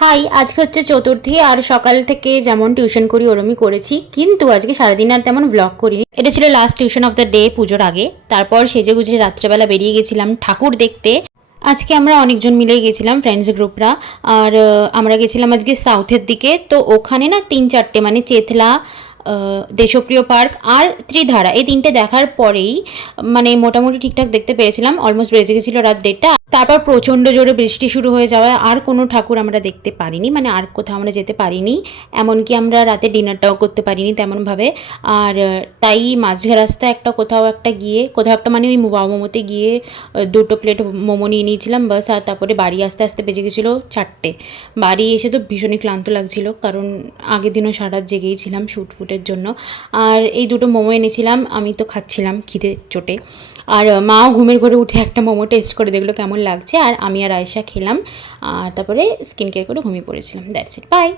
High, আজকে হচ্ছে চতুর্থী আর সকাল থেকে যেমন টিউশন করি ওরমই করেছি, কিন্তু আজকে সারাদিন আর তেমন ভ্লগ করিনি। এটা ছিল last tuition of the day পুজোর আগে। তারপর সেজে গুজে রাত্রেবেলা বেরিয়ে গেছিলাম ঠাকুর দেখতে। আজকে আমরা অনেকজন মিলেই গেছিলাম, ফ্রেন্ডস গ্রুপরা। আর আমরা গেছিলাম আজকে সাউথের দিকে। তো ওখানে না 3-4টে মানে চেতলা, দেশপ্রিয় পার্ক আর ত্রিধারা, এই তিনটে দেখার পরেই মানে মোটামুটি ঠিকঠাক দেখতে পেরেছিলাম। অলমোস্ট বেজে গেছিলো রাত 1:30। তারপর প্রচণ্ড জোরে বৃষ্টি শুরু হয়ে যাওয়ায় আর কোনো ঠাকুর আমরা দেখতে পারিনি, মানে আর কোথাও আমরা যেতে পারিনি। এমনকি আমরা রাতে ডিনারটাও করতে পারিনি তেমনভাবে। আর তাই মাঝ রাস্তায় কোথাও একটা গিয়ে, কোথাও একটা মানে ওই ওয়াও মোমোতে গিয়ে 2টো প্লেট মোমো নিয়ে নিয়েছিলাম বাস। আর তারপরে বাড়ি আসতে আসতে বেজে গেছিলো 4টে। বাড়ি এসে তো ভীষণই ক্লান্ত লাগছিল, কারণ আগের দিনও সারা রাত জেগেই ছিলাম শ্যুট ফুটের জন্য। আর এই 2টো মোমো এনেছিলাম, আমি তো খাচ্ছিলাম খিদে চোটে। আর মাও ঘুমের ঘরে উঠে একটা মোমো টেস্ট করে দেখলো কেমন লাগছে। আর আমি আর আয়েশা খেলাম, আর তারপরে স্কিন কেয়ার করে ঘুমিয়ে পড়েছিলাম। That's it, by.